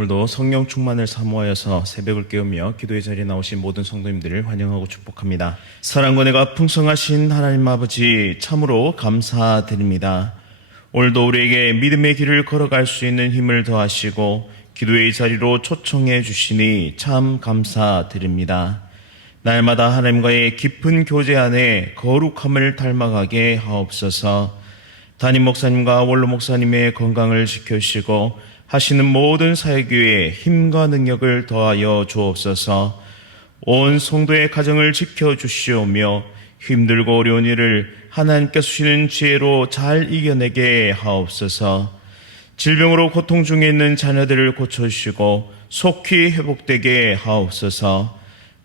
오늘도 성령 충만을 사모하여서 새벽을 깨우며 기도의 자리에 나오신 모든 성도님들을 환영하고 축복합니다. 사랑과 은혜가 풍성하신 하나님 아버지, 참으로 감사드립니다. 오늘도 우리에게 믿음의 길을 걸어갈 수 있는 힘을 더하시고 기도의 자리로 초청해 주시니 참 감사드립니다. 날마다 하나님과의 깊은 교제 안에 거룩함을 닮아가게 하옵소서. 담임 목사님과 원로 목사님의 건강을 지켜주시고 하시는 모든 사역교회에 힘과 능력을 더하여 주옵소서. 온 성도의 가정을 지켜주시오며 힘들고 어려운 일을 하나님께서 주시는 지혜로 잘 이겨내게 하옵소서. 질병으로 고통 중에 있는 자녀들을 고쳐주시고 속히 회복되게 하옵소서.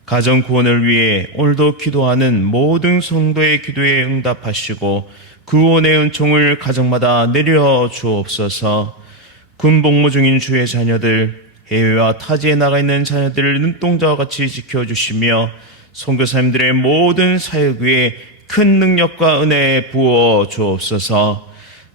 가정 구원을 위해 오늘도 기도하는 모든 성도의 기도에 응답하시고 구원의 은총을 가정마다 내려 주옵소서. 군복무 중인 주의 자녀들, 해외와 타지에 나가 있는 자녀들을 눈동자와 같이 지켜주시며 선교사님들의 모든 사역 위에 큰 능력과 은혜 부어 주옵소서.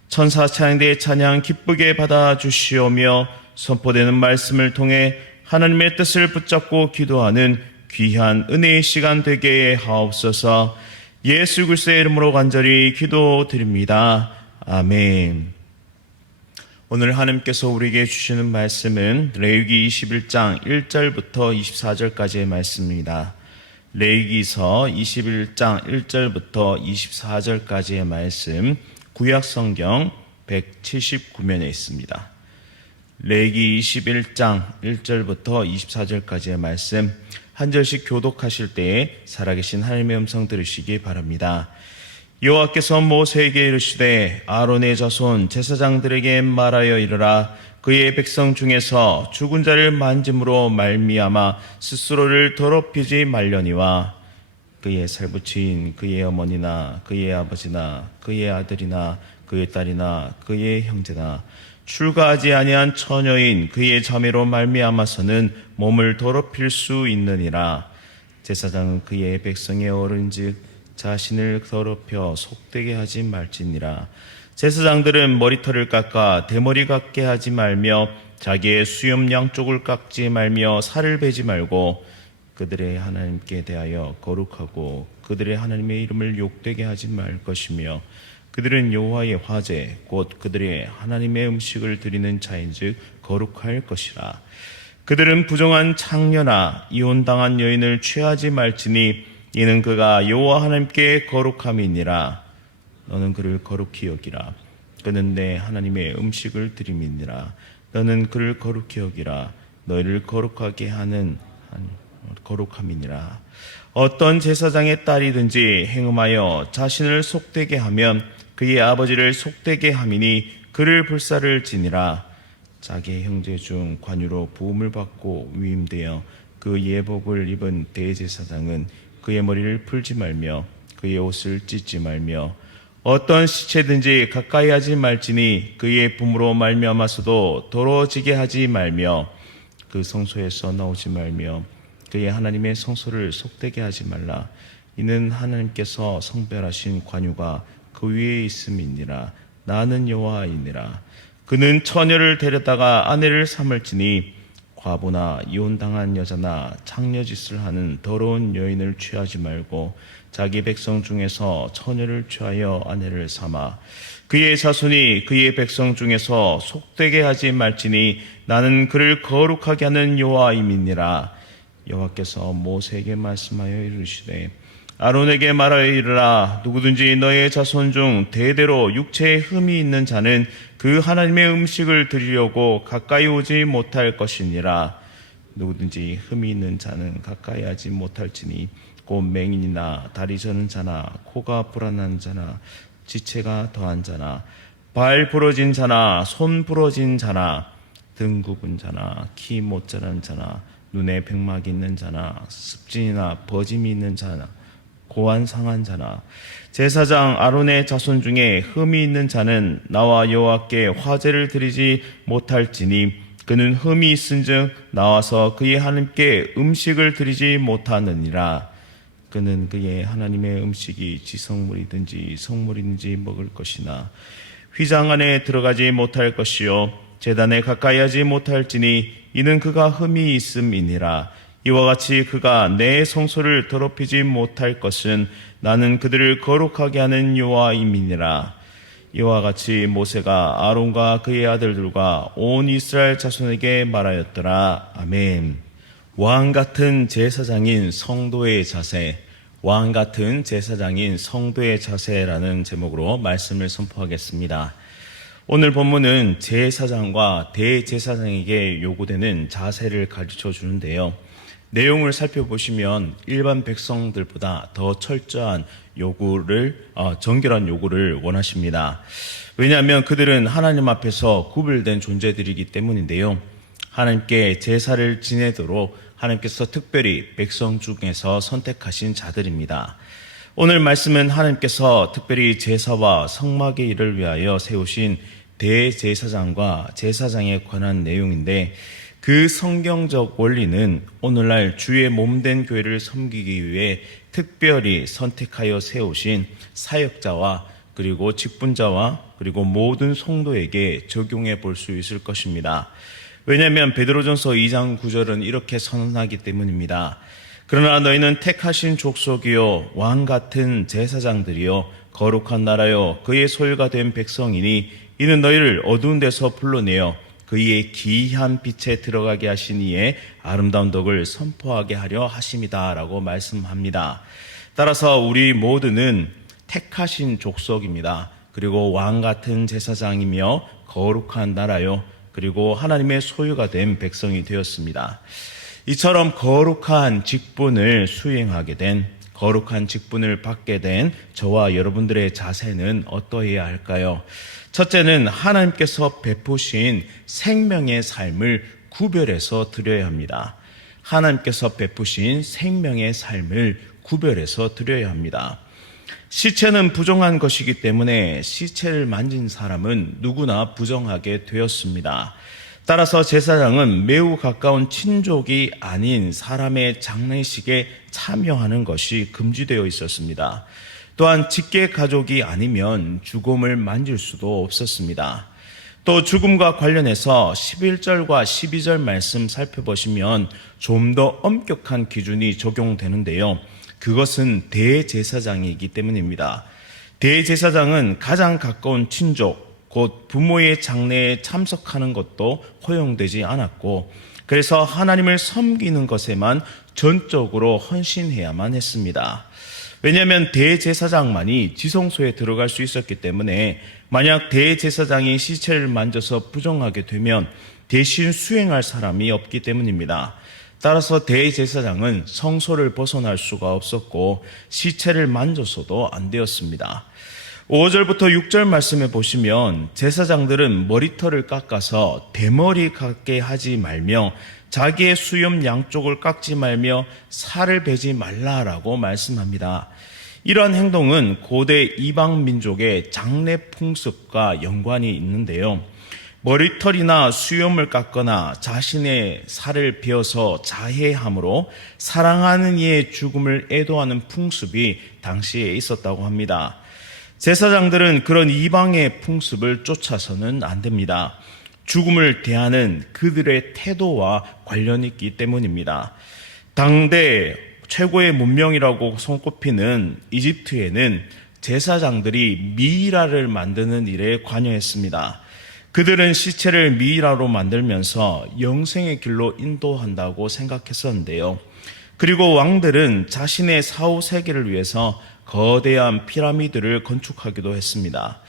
천사 찬양대의 찬양 기쁘게 받아주시오며 선포되는 말씀을 통해 하나님의 뜻을 붙잡고 기도하는 귀한 은혜의 시간 되게 하옵소서. 예수 그리스도의 이름으로 간절히 기도드립니다. 아멘. 오늘 하나님께서 우리에게 주시는 말씀은 레위기 21장 1절부터 24절까지의 말씀입니다. 레위기서 21장 1절부터 24절까지의 말씀, 구약성경 179면에 있습니다. 레위기 21장 1절부터 24절까지의 말씀, 한 절씩 교독하실 때에 살아계신 하나님의 음성 들으시기 바랍니다. 여호와께서 모세에게 이르시되 아론의 자손 제사장들에게 말하여 이르라. 그의 백성 중에서 죽은 자를 만짐으로 말미암아 스스로를 더럽히지 말려니와 그의 살부친 그의 어머니나 그의 아버지나 그의 아들이나 그의 딸이나 그의 형제나 출가하지 아니한 처녀인 그의 자매로 말미암아서는 몸을 더럽힐 수 있느니라. 제사장은 그의 백성의 어른즉 자신을 더럽혀 속되게 하지 말지니라. 제사장들은 머리털을 깎아 대머리 같게 하지 말며 자기의 수염 양쪽을 깎지 말며 살을 베지 말고 그들의 하나님께 대하여 거룩하고 그들의 하나님의 이름을 욕되게 하지 말 것이며 그들은 여호와의 화제 곧 그들의 하나님의 음식을 드리는 자인즉 거룩할 것이라. 그들은 부정한 창녀나 이혼당한 여인을 취하지 말지니 이는 그가 여호와 하나님께 거룩함이니라. 너는 그를 거룩히 여기라. 그는 내 하나님의 음식을 드림이니라. 너는 그를 거룩히 여기라. 너희를 거룩하게 하는 거룩함이니라. 어떤 제사장의 딸이든지 행음하여 자신을 속되게 하면 그의 아버지를 속되게 함이니 그를 불사를 지니라. 자기의 형제 중 관유로 부음을 받고 위임되어 그 예복을 입은 대제사장은 그의 머리를 풀지 말며 그의 옷을 찢지 말며 어떤 시체든지 가까이 하지 말지니 그의 부모로 말미암아서도 더러워지게 하지 말며 그 성소에서 나오지 말며 그의 하나님의 성소를 속되게 하지 말라. 이는 하나님께서 성별하신 관유가 그 위에 있음이니라. 나는 여호와이니라. 그는 처녀를 데려다가 아내를 삼을지니 과부나 이혼당한 여자나 창녀짓을 하는 더러운 여인을 취하지 말고 자기 백성 중에서 처녀를 취하여 아내를 삼아 그의 자손이 그의 백성 중에서 속되게 하지 말지니 나는 그를 거룩하게 하는 여호와임이니라. 여호와께서 모세에게 말씀하여 이르시되 아론에게 말하여 이르라. 누구든지 너의 자손 중 대대로 육체에 흠이 있는 자는 그 하나님의 음식을 드리려고 가까이 오지 못할 것이니라. 누구든지 흠이 있는 자는 가까이 하지 못할지니 곧 맹인이나 다리 저는 자나 코가 불안한 자나 지체가 더한 자나 발 부러진 자나 손 부러진 자나 등 굽은 자나 키 못 자란 자나 눈에 백막이 있는 자나 습진이나 버짐이 있는 자나 고안 상한 자나 제사장 아론의 자손 중에 흠이 있는 자는 나와 여호와께 화제를 드리지 못할지니 그는 흠이 있은즉 나와서 그의 하나님께 음식을 드리지 못하느니라. 그는 그의 하나님의 음식이 지성물이든지 성물이든지 먹을 것이나 휘장 안에 들어가지 못할 것이요 제단에 가까이 하지 못할지니 이는 그가 흠이 있음이니라. 이와 같이 그가 내 성소를 더럽히지 못할 것은 나는 그들을 거룩하게 하는 여호와임이니라. 이와 같이 모세가 아론과 그의 아들들과 온 이스라엘 자손에게 말하였더라. 아멘. 왕 같은 제사장인 성도의 자세, 왕 같은 제사장인 성도의 자세라는 제목으로 말씀을 선포하겠습니다. 오늘 본문은 제사장과 대제사장에게 요구되는 자세를 가르쳐 주는데요. 내용을 살펴보시면 일반 백성들보다 더 철저한 정결한 요구를 원하십니다. 왜냐하면 그들은 하나님 앞에서 구별된 존재들이기 때문인데요. 하나님께 제사를 지내도록 하나님께서 특별히 백성 중에서 선택하신 자들입니다. 오늘 말씀은 하나님께서 특별히 제사와 성막의 일을 위하여 세우신 대제사장과 제사장에 관한 내용인데, 그 성경적 원리는 오늘날 주의 몸된 교회를 섬기기 위해 특별히 선택하여 세우신 사역자와 그리고 직분자와 그리고 모든 성도에게 적용해 볼 수 있을 것입니다. 왜냐하면 베드로전서 2장 9절은 이렇게 선언하기 때문입니다. 그러나 너희는 택하신 족속이요 왕 같은 제사장들이요 거룩한 나라요 그의 소유가 된 백성이니 이는 너희를 어두운 데서 불러내어 그의 기이한 빛에 들어가게 하신 이의 아름다운 덕을 선포하게 하려 하심이다 라고 말씀합니다. 따라서 우리 모두는 택하신 족속입니다. 그리고 왕 같은 제사장이며 거룩한 나라요 그리고 하나님의 소유가 된 백성이 되었습니다. 이처럼 거룩한 직분을 수행하게 된, 거룩한 직분을 받게 된 저와 여러분들의 자세는 어떠해야 할까요? 첫째는 하나님께서 베푸신 생명의 삶을 구별해서 드려야 합니다. 하나님께서 베푸신 생명의 삶을 구별해서 드려야 합니다. 시체는 부정한 것이기 때문에 시체를 만진 사람은 누구나 부정하게 되었습니다. 따라서 제사장은 매우 가까운 친족이 아닌 사람의 장례식에 참여하는 것이 금지되어 있었습니다. 또한 직계 가족이 아니면 죽음을 만질 수도 없었습니다. 또 죽음과 관련해서 11절과 12절 말씀 살펴보시면 좀 더 엄격한 기준이 적용되는데요. 그것은 대제사장이기 때문입니다. 대제사장은 가장 가까운 친족, 곧 부모의 장례에 참석하는 것도 허용되지 않았고, 그래서 하나님을 섬기는 것에만 전적으로 헌신해야만 했습니다. 왜냐하면 대제사장만이 지성소에 들어갈 수 있었기 때문에 만약 대제사장이 시체를 만져서 부정하게 되면 대신 수행할 사람이 없기 때문입니다. 따라서 대제사장은 성소를 벗어날 수가 없었고 시체를 만져서도 안 되었습니다. 5절부터 6절 말씀에 보시면 제사장들은 머리털을 깎아서 대머리 같게 하지 말며 자기의 수염 양쪽을 깎지 말며 살을 베지 말라라고 말씀합니다. 이러한 행동은 고대 이방 민족의 장례 풍습과 연관이 있는데요. 머리털이나 수염을 깎거나 자신의 살을 베어서 자해함으로 사랑하는 이의 죽음을 애도하는 풍습이 당시에 있었다고 합니다. 제사장들은 그런 이방의 풍습을 쫓아서는 안 됩니다. 죽음을 대하는 그들의 태도와 관련이 있기 때문입니다. 당대 최고의 문명이라고 손꼽히는 이집트에는 제사장들이 미이라를 만드는 일에 관여했습니다. 그들은 시체를 미이라로 만들면서 영생의 길로 인도한다고 생각했었는데요. 그리고 왕들은 자신의 사후 세계를 위해서 거대한 피라미드를 건축하기도 했습니다.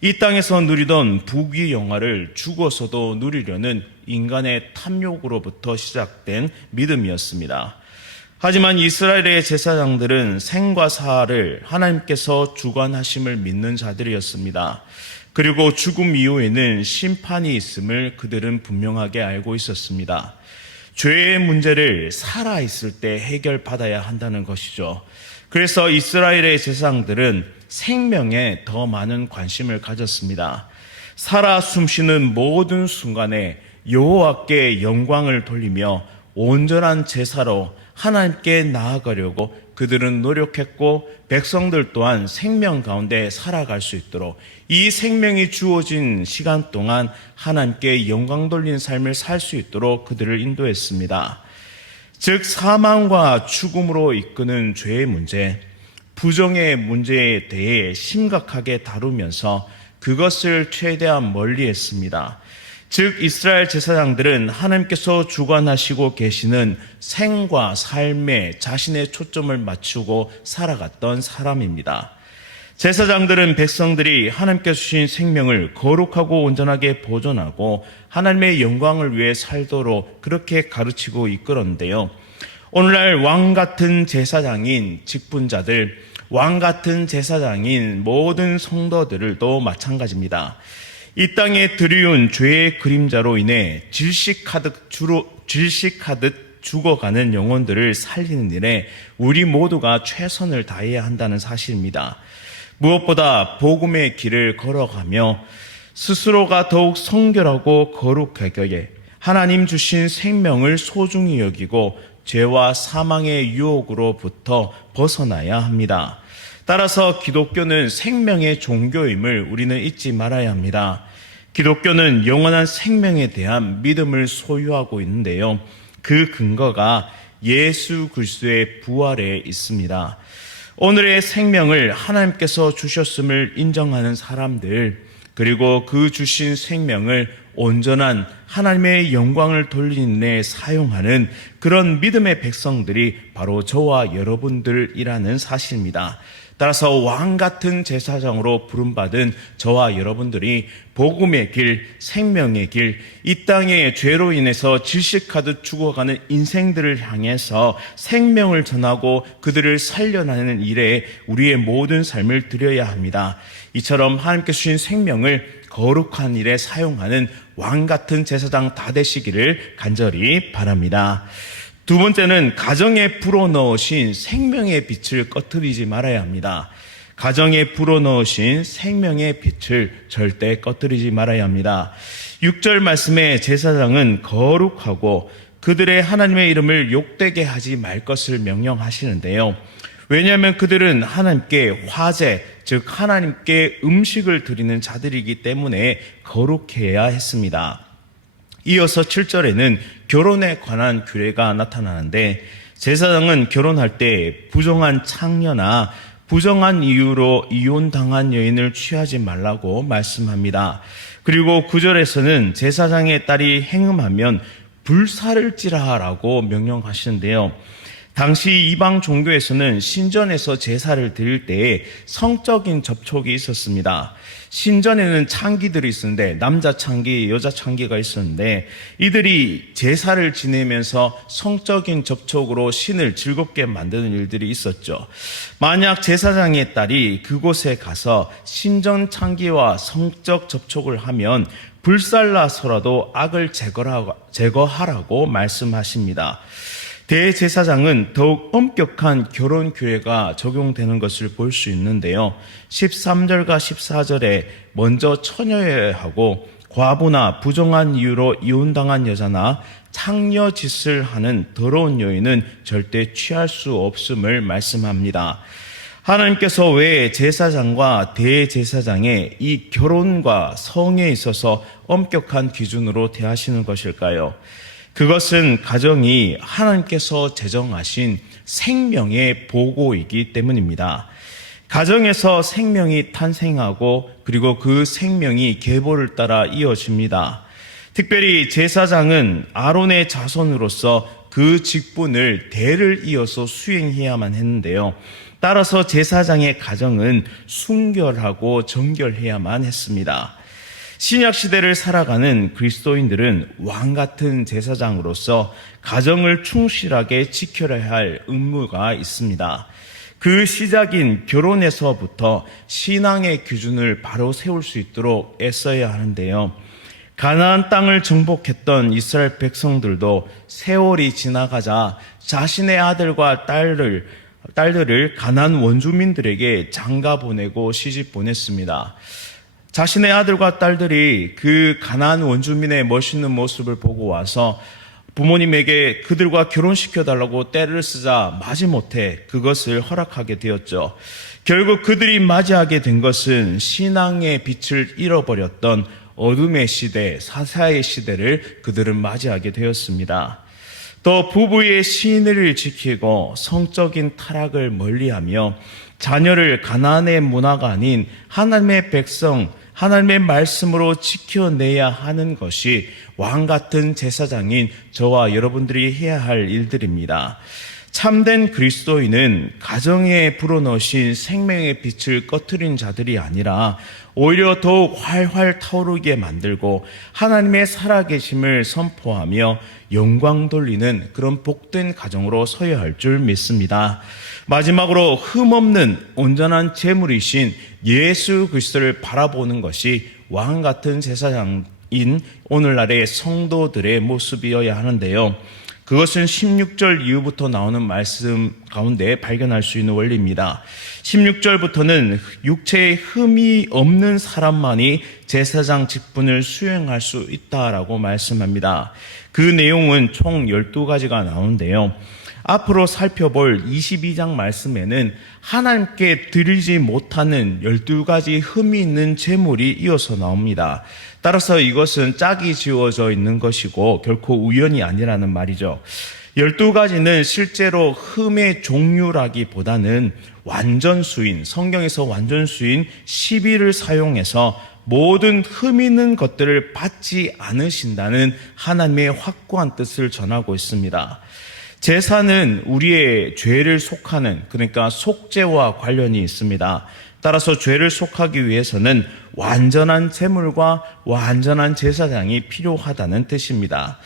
이 땅에서 누리던 부귀 영화를 죽어서도 누리려는 인간의 탐욕으로부터 시작된 믿음이었습니다. 하지만 이스라엘의 제사장들은 생과 사를 하나님께서 주관하심을 믿는 자들이었습니다. 그리고 죽음 이후에는 심판이 있음을 그들은 분명하게 알고 있었습니다. 죄의 문제를 살아있을 때 해결받아야 한다는 것이죠. 그래서 이스라엘의 제사장들은 생명에 더 많은 관심을 가졌습니다. 살아 숨쉬는 모든 순간에 여호와께 영광을 돌리며 온전한 제사로 하나님께 나아가려고 그들은 노력했고 백성들 또한 생명 가운데 살아갈 수 있도록 이 생명이 주어진 시간 동안 하나님께 영광 돌리는 삶을 살 수 있도록 그들을 인도했습니다. 즉 사망과 죽음으로 이끄는 죄의 문제, 부정의 문제에 대해 심각하게 다루면서 그것을 최대한 멀리했습니다. 즉 이스라엘 제사장들은 하나님께서 주관하시고 계시는 생과 삶에 자신의 초점을 맞추고 살아갔던 사람입니다. 제사장들은 백성들이 하나님께서 주신 생명을 거룩하고 온전하게 보존하고 하나님의 영광을 위해 살도록 그렇게 가르치고 이끌었는데요. 오늘날 왕같은 제사장인 직분자들, 왕같은 제사장인 모든 성도들도 마찬가지입니다. 이 땅에 드리운 죄의 그림자로 인해 질식하듯 죽어가는 영혼들을 살리는 일에 우리 모두가 최선을 다해야 한다는 사실입니다. 무엇보다 복음의 길을 걸어가며 스스로가 더욱 성결하고 거룩하게 하나님 주신 생명을 소중히 여기고 죄와 사망의 유혹으로부터 벗어나야 합니다. 따라서 기독교는 생명의 종교임을 우리는 잊지 말아야 합니다. 기독교는 영원한 생명에 대한 믿음을 소유하고 있는데요. 그 근거가 예수 그리스도의 부활에 있습니다. 오늘의 생명을 하나님께서 주셨음을 인정하는 사람들, 그리고 그 주신 생명을 온전한 하나님의 영광을 돌리는 데 사용하는 그런 믿음의 백성들이 바로 저와 여러분들이라는 사실입니다. 따라서 왕같은 제사장으로 부름받은 저와 여러분들이 복음의 길, 생명의 길, 이 땅의 죄로 인해서 질식하듯 죽어가는 인생들을 향해서 생명을 전하고 그들을 살려내는 일에 우리의 모든 삶을 드려야 합니다. 이처럼 하나님께서 주신 생명을 거룩한 일에 사용하는 왕같은 제사장 다 되시기를 간절히 바랍니다. 두 번째는 가정에 불어넣으신 생명의 빛을 꺼뜨리지 말아야 합니다. 가정에 불어넣으신 생명의 빛을 절대 꺼뜨리지 말아야 합니다. 6절 말씀에 제사장은 거룩하고 그들의 하나님의 이름을 욕되게 하지 말 것을 명령하시는데요. 왜냐하면 그들은 하나님께 화제, 즉 하나님께 음식을 드리는 자들이기 때문에 거룩해야 했습니다. 이어서 7절에는 결혼에 관한 규례가 나타나는데 제사장은 결혼할 때 부정한 창녀나 부정한 이유로 이혼당한 여인을 취하지 말라고 말씀합니다. 그리고 9절에서는 제사장의 딸이 행음하면 불살을 찌라라고 명령하시는데요. 당시 이방 종교에서는 신전에서 제사를 드릴 때에 성적인 접촉이 있었습니다. 신전에는 창기들이 있었는데 남자 창기, 여자 창기가 있었는데 이들이 제사를 지내면서 성적인 접촉으로 신을 즐겁게 만드는 일들이 있었죠. 만약 제사장의 딸이 그곳에 가서 신전 창기와 성적 접촉을 하면 불살라서라도 악을 제거하라고 말씀하십니다. 대제사장은 더욱 엄격한 결혼 규례가 적용되는 것을 볼 수 있는데요. 13절과 14절에 먼저 처녀여야 하고 과부나 부정한 이유로 이혼당한 여자나 창녀 짓을 하는 더러운 여인은 절대 취할 수 없음을 말씀합니다. 하나님께서 왜 제사장과 대제사장의 이 결혼과 성에 있어서 엄격한 기준으로 대하시는 것일까요? 그것은 가정이 하나님께서 제정하신 생명의 보고이기 때문입니다. 가정에서 생명이 탄생하고 그리고 그 생명이 계보를 따라 이어집니다. 특별히 제사장은 아론의 자손으로서 그 직분을 대를 이어서 수행해야만 했는데요. 따라서 제사장의 가정은 순결하고 정결해야만 했습니다. 신약 시대를 살아가는 그리스도인들은 왕같은 제사장으로서 가정을 충실하게 지켜야 할 의무가 있습니다. 그 시작인 결혼에서부터 신앙의 기준을 바로 세울 수 있도록 애써야 하는데요. 가나안 땅을 정복했던 이스라엘 백성들도 세월이 지나가자 자신의 아들과 딸들을 가나안 원주민들에게 장가 보내고 시집 보냈습니다. 자신의 아들과 딸들이 그 가나안 원주민의 멋있는 모습을 보고 와서 부모님에게 그들과 결혼시켜달라고 떼를 쓰자 마지못해 그것을 허락하게 되었죠. 결국 그들이 맞이하게 된 것은 신앙의 빛을 잃어버렸던 어둠의 시대, 사사의 시대를 그들은 맞이하게 되었습니다. 또 부부의 신의를 지키고 성적인 타락을 멀리하며 자녀를 가나안의 문화가 아닌 하나님의 백성, 하나님의 말씀으로 지켜내야 하는 것이 왕 같은 제사장인 저와 여러분들이 해야 할 일들입니다. 참된 그리스도인은 가정에 불어넣으신 생명의 빛을 꺼트린 자들이 아니라 오히려 더욱 활활 타오르게 만들고 하나님의 살아계심을 선포하며 영광 돌리는 그런 복된 가정으로 서야 할 줄 믿습니다. 마지막으로 흠없는 온전한 제물이신 예수 그리스도를 바라보는 것이 왕 같은 제사장인 오늘날의 성도들의 모습이어야 하는데요. 그것은 16절 이후부터 나오는 말씀 가운데 발견할 수 있는 원리입니다. 16절부터는 육체에 흠이 없는 사람만이 제사장 직분을 수행할 수 있다라고 말씀합니다. 그 내용은 총 12가지가 나오는데요. 앞으로 살펴볼 22장 말씀에는 하나님께 드리지 못하는 12가지 흠이 있는 제물이 이어서 나옵니다. 따라서 이것은 짝이 지어져 있는 것이고 결코 우연이 아니라는 말이죠. 12가지는 실제로 흠의 종류라기보다는 완전수인, 성경에서 완전수인 12를 사용해서 모든 흠 있는 것들을 받지 않으신다는 하나님의 확고한 뜻을 전하고 있습니다. 제사는 우리의 죄를 속하는, 그러니까 속죄와 관련이 있습니다. 따라서 죄를 속하기 위해서는 완전한 제물과 완전한 제사장이 필요하다는 뜻입니다.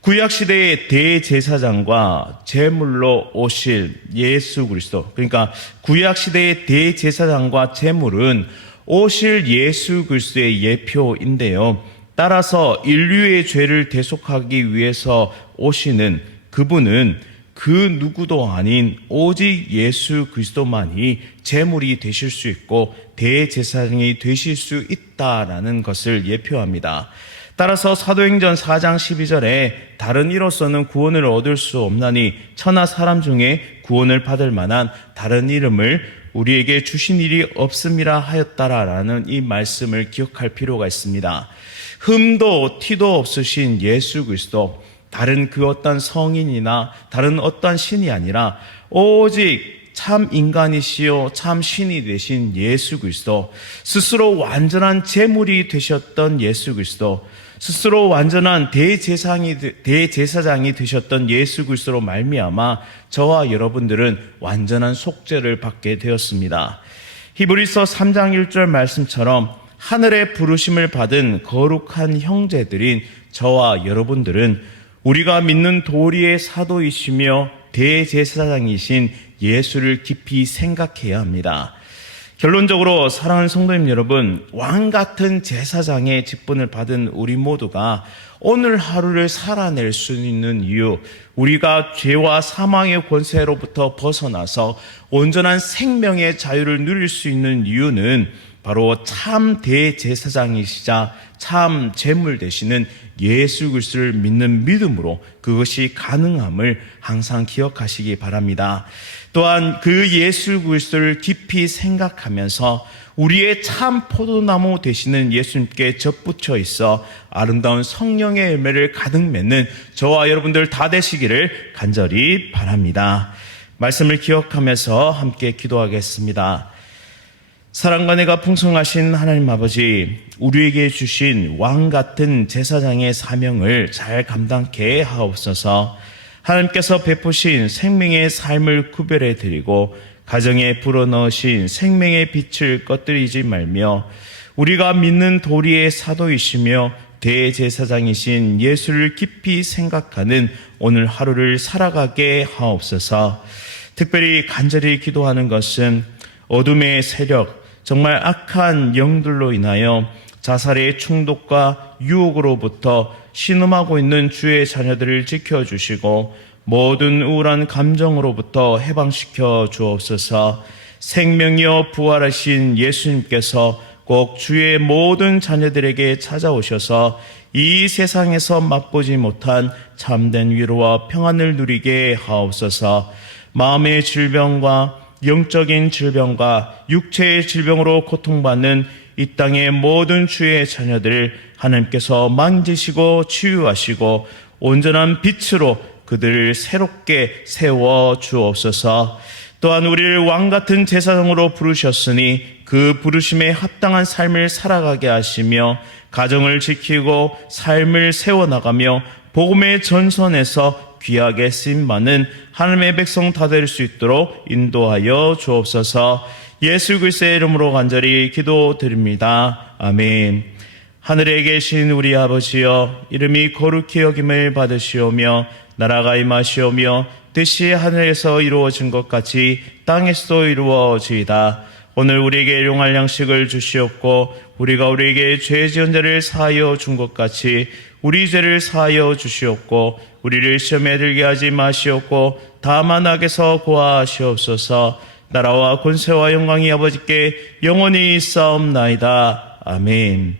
구약시대의 대제사장과 제물로 오실 예수 그리스도, 그러니까 구약시대의 대제사장과 제물은 오실 예수 그리스도의 예표인데요. 따라서 인류의 죄를 대속하기 위해서 오시는 그분은 그 누구도 아닌 오직 예수 그리스도만이 제물이 되실 수 있고 대제사장이 되실 수 있다라는 것을 예표합니다. 따라서 사도행전 4장 12절에 다른 이로서는 구원을 얻을 수 없나니 천하 사람 중에 구원을 받을 만한 다른 이름을 우리에게 주신 일이 없음이라 하였다라는 이 말씀을 기억할 필요가 있습니다. 흠도 티도 없으신 예수 그리스도, 다른 그 어떤 성인이나 다른 어떤 신이 아니라 오직 참 인간이시요 참 신이 되신 예수 그리스도, 스스로 완전한 제물이 되셨던 예수 그리스도, 스스로 완전한 대제사장이 되셨던 예수 그리스도로 말미암아 저와 여러분들은 완전한 속죄를 받게 되었습니다. 히브리서 3장 1절 말씀처럼 하늘의 부르심을 받은 거룩한 형제들인 저와 여러분들은 우리가 믿는 도리의 사도이시며 대제사장이신 예수를 깊이 생각해야 합니다. 결론적으로 사랑하는 성도님 여러분, 왕 같은 제사장의 직분을 받은 우리 모두가 오늘 하루를 살아낼 수 있는 이유, 우리가 죄와 사망의 권세로부터 벗어나서 온전한 생명의 자유를 누릴 수 있는 이유는 바로 참 대제사장이시자 참 제물 되시는 예수 그리스도를 믿는 믿음으로 그것이 가능함을 항상 기억하시기 바랍니다. 또한 그 예수 그리스도를 깊이 생각하면서 우리의 참 포도나무 되시는 예수님께 접붙여 있어 아름다운 성령의 열매를 가득 맺는 저와 여러분들 다 되시기를 간절히 바랍니다. 말씀을 기억하면서 함께 기도하겠습니다. 사랑과 은혜가 풍성하신 하나님 아버지, 우리에게 주신 왕 같은 제사장의 사명을 잘 감당케 하옵소서. 하나님께서 베푸신 생명의 삶을 구별해 드리고 가정에 불어넣으신 생명의 빛을 꺼뜨리지 말며 우리가 믿는 도리의 사도이시며 대제사장이신 예수를 깊이 생각하는 오늘 하루를 살아가게 하옵소서. 특별히 간절히 기도하는 것은 어둠의 세력, 정말 악한 영들로 인하여 자살의 충동과 유혹으로부터 신음하고 있는 주의 자녀들을 지켜주시고 모든 우울한 감정으로부터 해방시켜 주옵소서. 생명이여 부활하신 예수님께서 꼭 주의 모든 자녀들에게 찾아오셔서 이 세상에서 맛보지 못한 참된 위로와 평안을 누리게 하옵소서. 마음의 질병과 영적인 질병과 육체의 질병으로 고통받는 이 땅의 모든 주의 자녀들 하나님께서 만지시고 치유하시고 온전한 빛으로 그들을 새롭게 세워 주옵소서. 또한 우리를 왕같은 제사장으로 부르셨으니 그 부르심에 합당한 삶을 살아가게 하시며 가정을 지키고 삶을 세워나가며 복음의 전선에서 귀하게 쓰임받는 하나님의 백성 다 될 수 있도록 인도하여 주옵소서. 예수 그리스도의 이름으로 간절히 기도드립니다. 아멘. 하늘에 계신 우리 아버지여, 이름이 거룩히 여김을 받으시오며 나라가 임하시오며 뜻이 하늘에서 이루어진 것 같이 땅에서도 이루어지이다. 오늘 우리에게 일용할 양식을 주시옵고 우리가 우리에게 죄 지은 자를 사하여 준 것 같이 우리 죄를 사하여 주시옵고 우리를 시험에 들게 하지 마시옵고 다만 악에서 구하시옵소서. 나라와 권세와 영광이 아버지께 영원히 있사옵나이다. 아멘.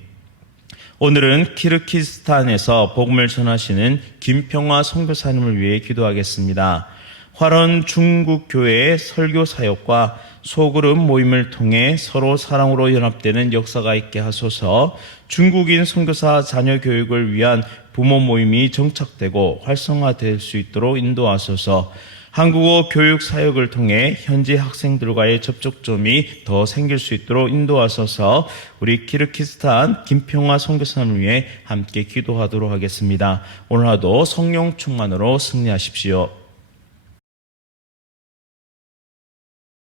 오늘은 키르기스탄에서 복음을 전하시는 김평화 선교사님을 위해 기도하겠습니다. 활원 중국교회의 설교 사역과 소그룹 모임을 통해 서로 사랑으로 연합되는 역사가 있게 하소서. 중국인 선교사 자녀 교육을 위한 부모 모임이 정착되고 활성화될 수 있도록 인도하소서. 한국어 교육 사역을 통해 현지 학생들과의 접촉점이 더 생길 수 있도록 인도하소서. 우리 키르기스탄 김평화 선교사님을 위해 함께 기도하도록 하겠습니다. 오늘 하루 성령 충만으로 승리하십시오.